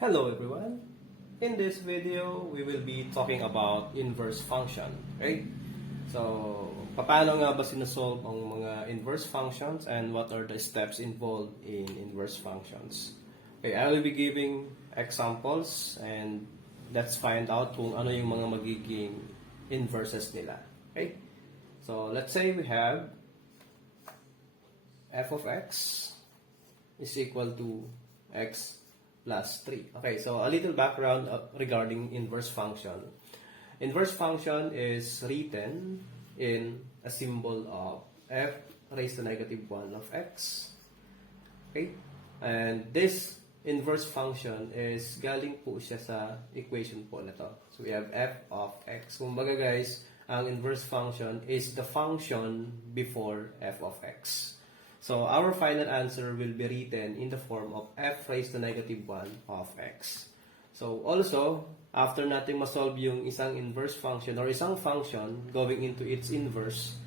Hello everyone! In this video, we will be talking about inverse function, right? So, paano nga ba sinasolve ang mga inverse functions and what are the steps involved in inverse functions? Okay, I will be giving examples and let's find out kung ano yung mga magiging inverses nila. Okay? So, let's say we have f of x is equal to x plus 3. Okay, so a little background regarding inverse function. Inverse function is written in a symbol of f raised to negative 1 of x. Okay? And this inverse function is galing po siya sa equation po na to. So we have f of x. Kumbaga guys, ang inverse function is the function before f of x. So, our final answer will be written in the form of f raised to negative 1 of x. So, also, after natin masolve yung isang inverse function or isang function going into its inverse,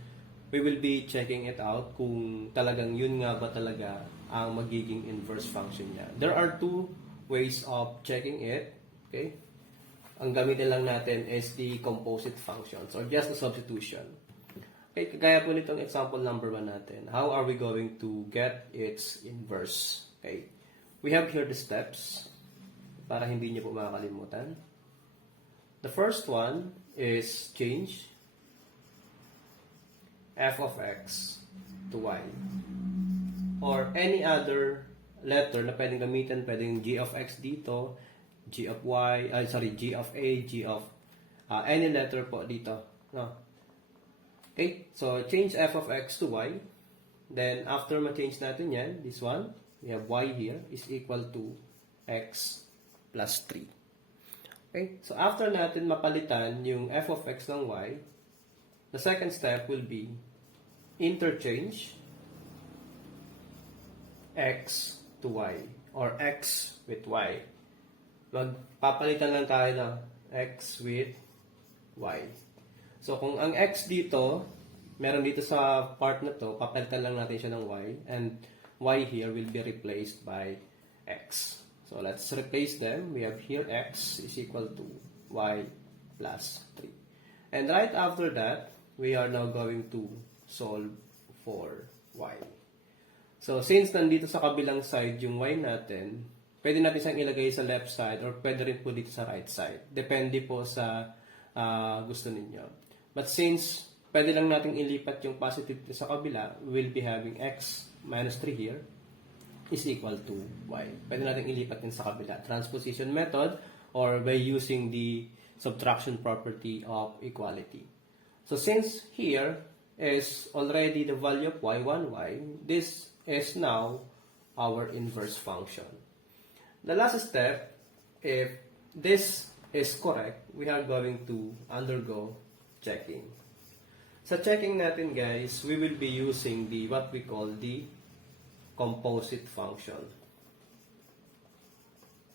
we will be checking it out kung talagang yun nga ba talaga ang magiging inverse function niya. There are two ways of checking it. Okay? Ang gamitin lang natin is the composite functions or just a substitution. Okay, kagaya po nitong example number 1 natin. How are we going to get its inverse? Okay. We have here the steps para hindi niyo po makakalimutan. The first one is change f of x to y. Or any other letter na pwedeng gamitin, pwedeng g of x dito, g of y, g of a, g of any letter po dito. No? Okay, so change f of x to y. Then, after ma-change natin yan, this one, we have y here is equal to x plus 3. Okay, so after natin mapalitan yung f of x ng y, the second step will be interchange x to y or x with y. Magpapalitan lang tayo ng x with y. So, kung ang x dito, meron dito sa part na to, papalitan lang natin siya ng y, and y here will be replaced by x. So, let's replace them. We have here x is equal to y plus 3. And right after that, we are now going to solve for y. So, since nandito sa kabilang side yung y natin, pwede natin siyang ilagay sa left side or pwede rin po dito sa right side. Depende po sa gusto ninyo. But since pwede lang natin ilipat yung positive sa kabila, we'll be having x minus 3 here is equal to y. Pwede natin ilipat din sa kabila. Transposition method or by using the subtraction property of equality. So since here is already the value of y, 1y, this is now our inverse function. The last step, if this is correct, we are going to undergo checking. Sa checking natin guys, we will be using the what we call the composite function.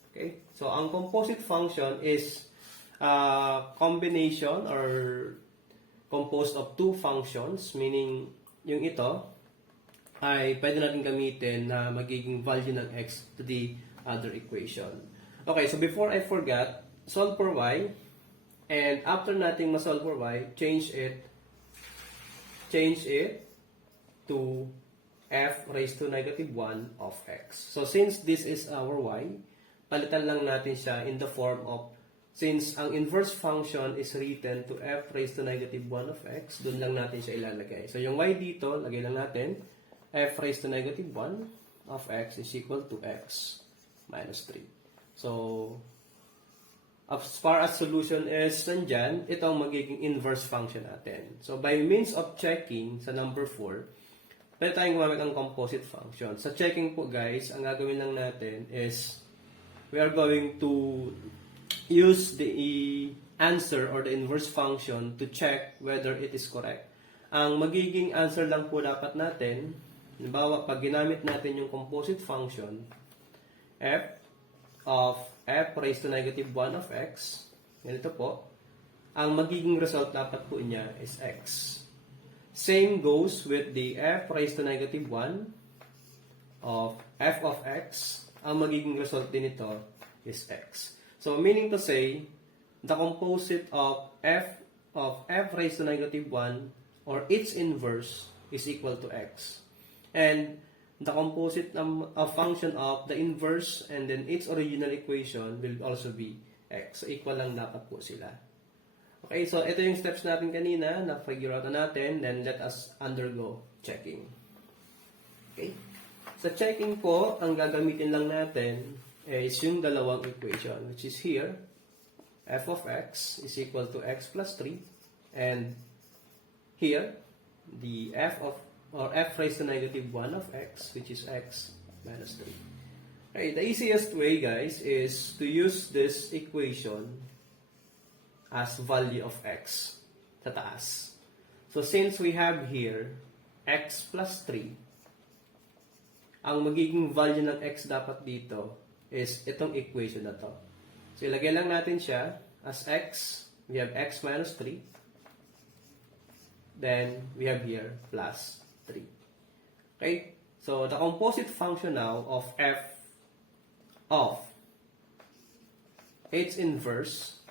Okay? So ang composite function is a combination or composed of two functions, meaning yung ito ay pwede natin gamitin na magiging value ng x to the other equation. Okay, so before I forget, solve for y. And after nating ma-solve for y, change it to f raised to negative 1 of x. So since this is our y, palitan lang natin siya in the form of, since ang inverse function is written to f raised to negative 1 of x, dun lang natin siya ilalagay. So yung y dito, lagay lang natin, f raised to negative 1 of x is equal to x minus 3. So, as far as solution is nandyan, ito ang magiging inverse function natin. So, by means of checking sa number 4, pwede tayong gumamit ng composite function. Sa checking po guys, ang gagawin lang natin is we are going to use the answer or the inverse function to check whether it is correct. Ang magiging answer lang po dapat natin, halimbawa, pag ginamit natin yung composite function, f of f raised to negative 1 of x, ganito po, ang magiging result dapat po niya is x. Same goes with the f raised to negative 1 of f of x, ang magiging result din ito is x. So meaning to say, the composite of f raised to negative 1 or its inverse is equal to x. And the composite of function of the inverse and then its original equation will also be x. So equal lang dapat po sila. Okay, so ito yung steps natin kanina, na-figure out na natin, then let us undergo checking. Okay? Sa checking po, ang gagamitin lang natin is yung dalawang equation, which is here, f of x is equal to x plus 3, and here, the f raised to negative 1 of x, which is x minus 3. Okay, the easiest way, guys, is to use this equation as value of x sa taas. So, since we have here x plus 3, ang magiging value ng x dapat dito is itong equation na to. So, ilagay lang natin siya as x. We have x minus 3. Then, we have here plus 3. Okay? So, the composite function now of f of its inverse,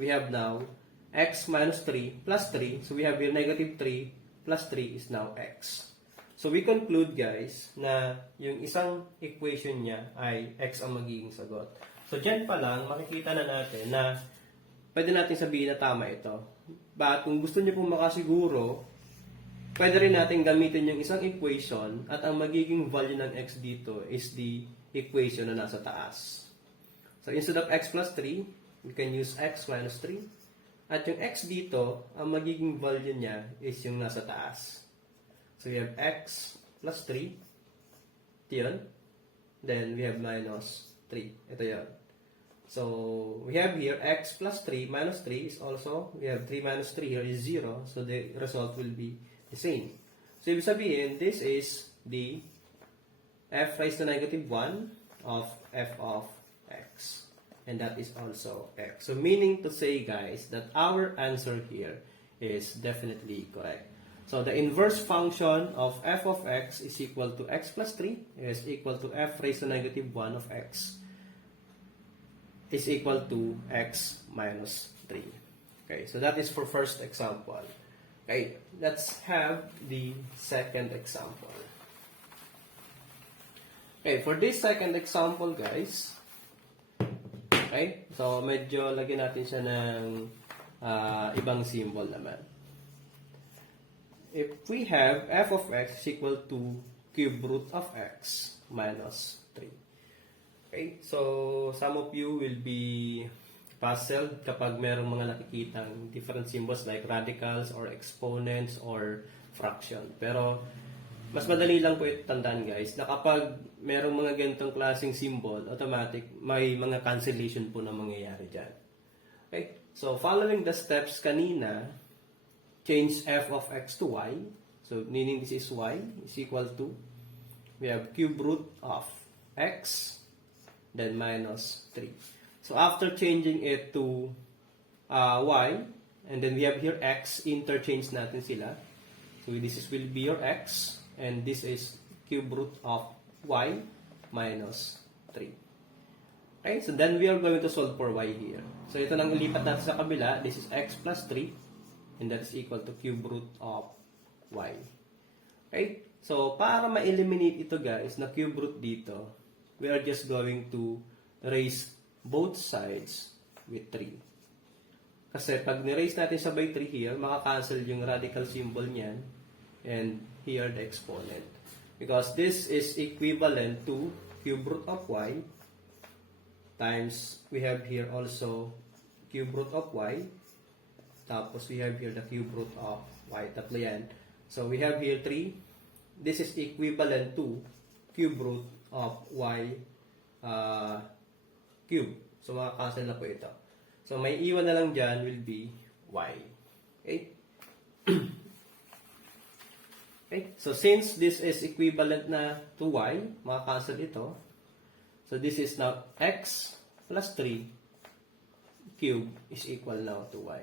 we have now x minus 3 plus 3. So, we have here negative 3 plus 3 is now x. So, we conclude, guys, na yung isang equation niya ay x ang magiging sagot. So, dyan pa lang, makikita na natin na pwede natin sabihin na tama ito. But, kung gusto niyo pong makasiguro, pwede rin natin gamitin yung isang equation at ang magiging value ng x dito is the equation na nasa taas. So, instead of x plus 3, we can use x minus 3. At yung x dito, ang magiging value niya is yung nasa taas. So, we have x plus 3. Ito yun. Then, we have minus 3. Ito yun. So, we have here x plus 3 minus 3 is also, we have 3 minus 3 here is 0. So, the result will be the same. So, ibig sabihin, this is the f raised to negative 1 of f of x. And that is also x. So, meaning to say, guys, that our answer here is definitely correct. So, the inverse function of f of x is equal to x plus 3 is equal to f raised to negative 1 of x is equal to x minus 3. Okay, so that is for first example. Okay, let's have the second example. Okay, for this second example, guys, okay, so medyo lagyan natin siya ng ibang symbol naman. If we have f of x is equal to cube root of x minus 3. Okay, so some of you will be puzzled kapag merong mga nakikitang different symbols like radicals or exponents or fraction. Pero mas madali lang po ito tandaan, guys, na kapag merong mga ganitong klaseng symbol, automatic may mga cancellation po na mangyayari dyan. Okay, so following the steps kanina, change f of x to y. So, meaning this is y is equal to, we have cube root of x, then minus 3. So, after changing it to y, and then we have here x, interchange natin sila. So, this will be your x, and this is cube root of y minus 3. Okay, so then we are going to solve for y here. So, ito nang ilipat natin sa kabila. This is x plus 3. And that is equal to cube root of y. Okay? So, para ma-eliminate ito, guys, na cube root dito, we are just going to raise both sides with 3. Kasi pag ni-raise natin sabay 3 here, makakancel yung radical symbol niyan, and here the exponent. Because this is equivalent to cube root of y times, we have here also cube root of y. Tapos, we have here the cube root of y. Tatlo yan. So, we have here 3. This is equivalent to cube root of y cube. So, makakancel na po ito. So, may iwan na lang dyan will be y. Okay? Okay? So, since this is equivalent na to y, makakancel ito. So, this is now x plus 3 cube is equal now to y.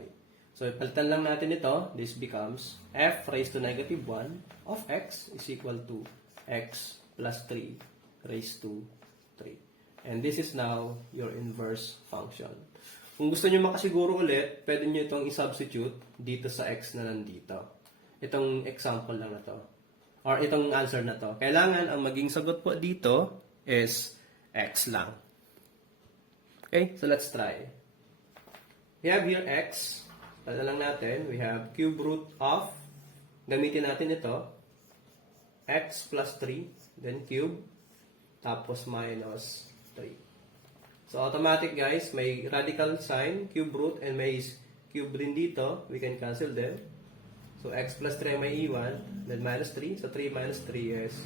So, palitan lang natin ito. This becomes f raised to negative 1 of x is equal to x plus 3 raised to 3. And this is now your inverse function. Kung gusto nyo makasiguro ulit, pwede nyo itong i-substitute dito sa x na nandito. Itong example lang na to. Or itong answer na to. Kailangan ang maging sagot po dito is x lang. Okay, so let's try. We have here x. Pala lang natin, we have cube root of, gamitin natin ito, x plus 3, then cube, tapos minus 3. So, automatic guys, may radical sign, cube root, and may cube rin dito. We can cancel them. So, x plus 3 may iwan, then minus 3. So, 3 minus 3 is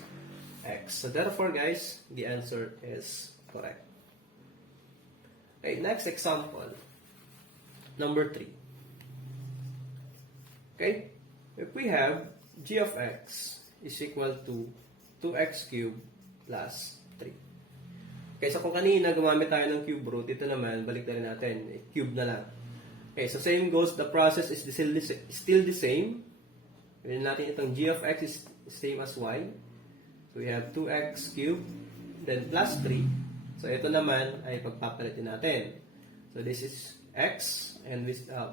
x. So, therefore guys, the answer is correct. Okay, next example. Number 3. Okay, if we have g of x is equal to 2x cubed plus 3. Okay, so kung kanina gumamit tayo ng cube root, ito naman, balik na rin natin. Cube na lang. Okay, so same goes, the process is still the same. Gawin natin itong g of x is same as y. So we have 2x cubed, then plus 3. So ito naman ay pagpapalitin natin. So this is x, and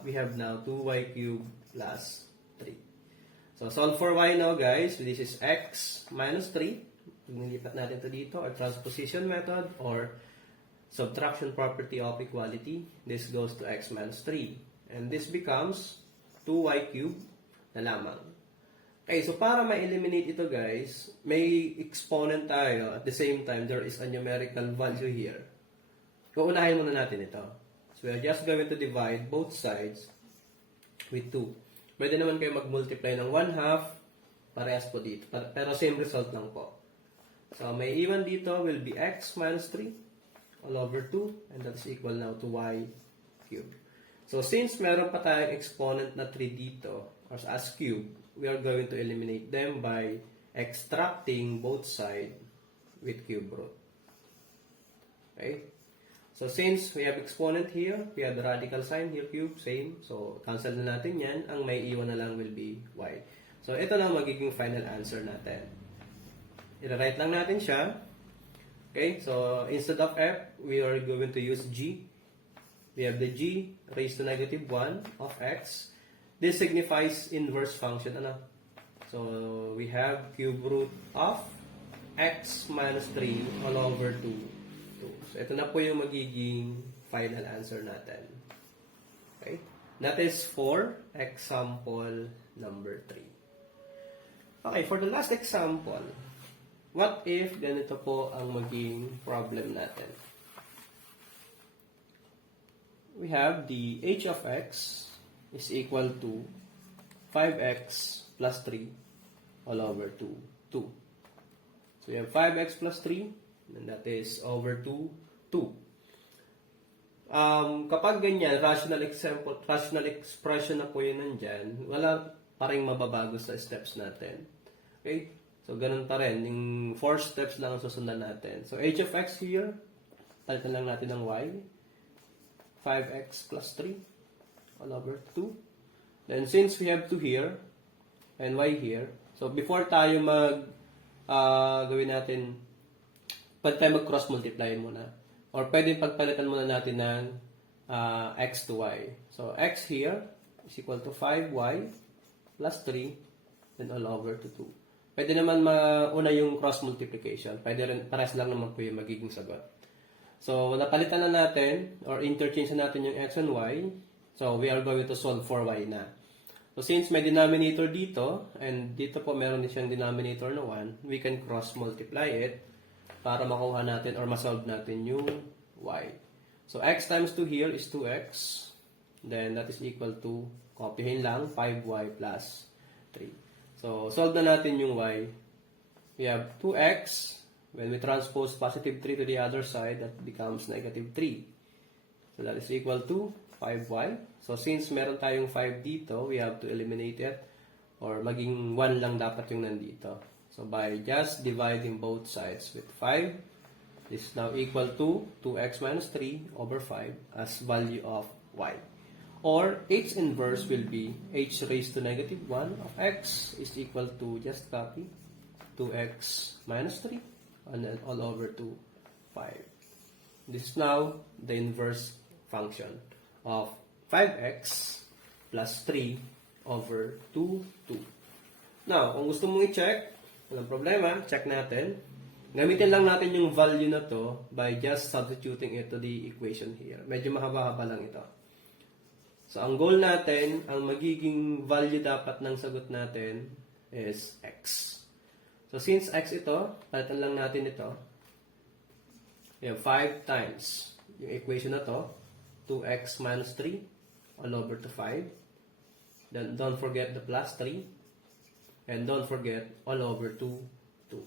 we have now 2y cubed plus 3. So solve for y now guys. This is x minus 3. Nilipat natin ito dito, or transposition method, or subtraction property of equality. This goes to x minus 3. And this becomes 2y cubed na lamang. Okay, so para ma-eliminate ito guys, may exponent tayo. At the same time, there is a numerical value here. Uunahin muna natin ito. So we are just going to divide both sides with 2. Pwede naman kayo mag-multiply ng 1/2. Parehas po dito. Pero same result lang po. So, may iwan dito will be x minus 3 all over 2, and that is equal now to y cubed. So, since meron pa tayong exponent na 3 dito, or as cube, we are going to eliminate them by extracting both sides with cube root. Okay? So, since we have exponent here, we have the radical sign here, cube, same. So, cancel na natin yan. Ang may iwan na lang will be y. So, ito na magiging final answer natin. I-write lang natin siya. Okay, so instead of f, we are going to use g. We have the g raised to negative 1 of x. This signifies inverse function. Ano? So we have cube root of x minus 3 all over 2. So ito na po yung magiging final answer natin. Okay, that is for example number 3. Okay, for the last example, what if ganito po ang maging problem natin? We have the h of x is equal to 5x plus 3 all over 2. So we have 5x plus 3, and that is over 2. Kapag ganyan, rational expression na po yun nandyan, wala pa rin mababago sa steps natin. Okay? So, ganun pa rin. Yung 4 steps lang ang susundan natin. So, h of x here, palitan lang natin ng y. 5x plus 3 all over 2. Then, since we have 2 here, and y here, so before tayo gawin natin, pwede tayo mag-cross multiply muna. Or pwede pagpalitan muna natin ng x to y. So, x here is equal to 5y plus 3, then all over to 2. Pwede naman mauna yung cross multiplication. Pwede rin, pares lang naman po yung magiging sagot. So, napalitan na natin, or interchange na natin yung x and y. So, we are going to solve for y na. So, since may denominator dito, and dito po meron din siyang denominator na 1, we can cross multiply it para makuha natin or masolve natin yung y. So, x times 2 here is 2x. Then, that is equal to, copyhin lang, 5y plus 3. So, solve na natin yung y. We have 2x. When we transpose positive 3 to the other side, that becomes negative 3. So, that is equal to 5y. So, since meron tayong 5 dito, we have to eliminate it. Or maging 1 lang dapat yung nandito. So, by just dividing both sides with 5, this is now equal to 2x minus 3 over 5 as value of y. Or h inverse will be h raised to negative 1 of x is equal to, just copy, 2x minus 3 and then all over to 5. This is now the inverse function of 5x plus 3 over 2, 2. Now, kung gusto mong i-check, walang problema, check natin. Gamitin lang natin yung value na to by just substituting it to the equation here. Medyo mahaba-haba lang ito. So, ang goal natin, ang magiging value dapat ng sagot natin is x. So, since x ito, palitan lang natin ito. We have 5 times yung equation na to, 2x minus 3 all over to 5. Then, don't forget the plus 3. And don't forget all over 2, 2.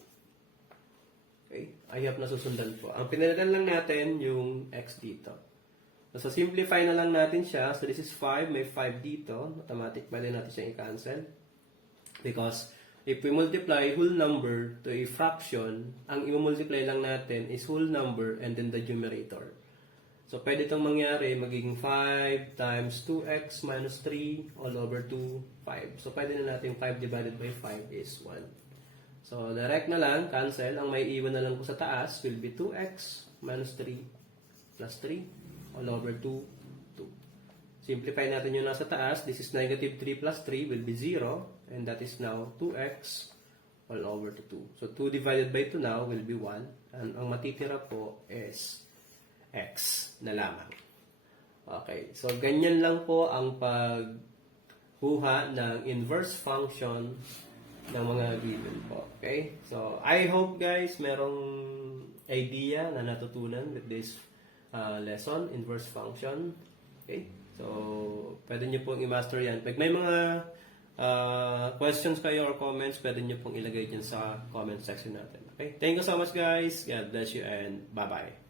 Okay? I hope nasusundan po. Ang pinalitan lang natin yung x dito. So, simplify na lang natin siya. So, this is 5. May 5 dito. Automatic, pwede natin siyang i-cancel. Because, if we multiply whole number to a fraction, ang i-multiply lang natin is whole number and then the numerator. So, pwede itong mangyari, magiging 5 times 2x minus 3 all over 2, 5. So, pwede na natin 5 divided by 5 is 1. So, direct na lang, cancel. Ang may iwan na lang po sa taas will be 2x minus 3 plus 3 all over 2, 2. Simplify natin yung nasa taas. This is negative 3 plus 3 will be 0. And that is now 2x all over to 2. So, 2 divided by 2 now will be 1. And ang matitira po is x na lamang. Okay. So, ganyan lang po ang pagkuha ng inverse function ng mga given po. Okay? So, I hope guys merong idea na natutunan with this lesson, inverse function. Okay? So, pwede nyo pong i-master yan. Pag may mga questions kayo or comments, pwede nyo pong ilagay dyan sa comment section natin. Okay? Thank you so much guys. God bless you and bye-bye.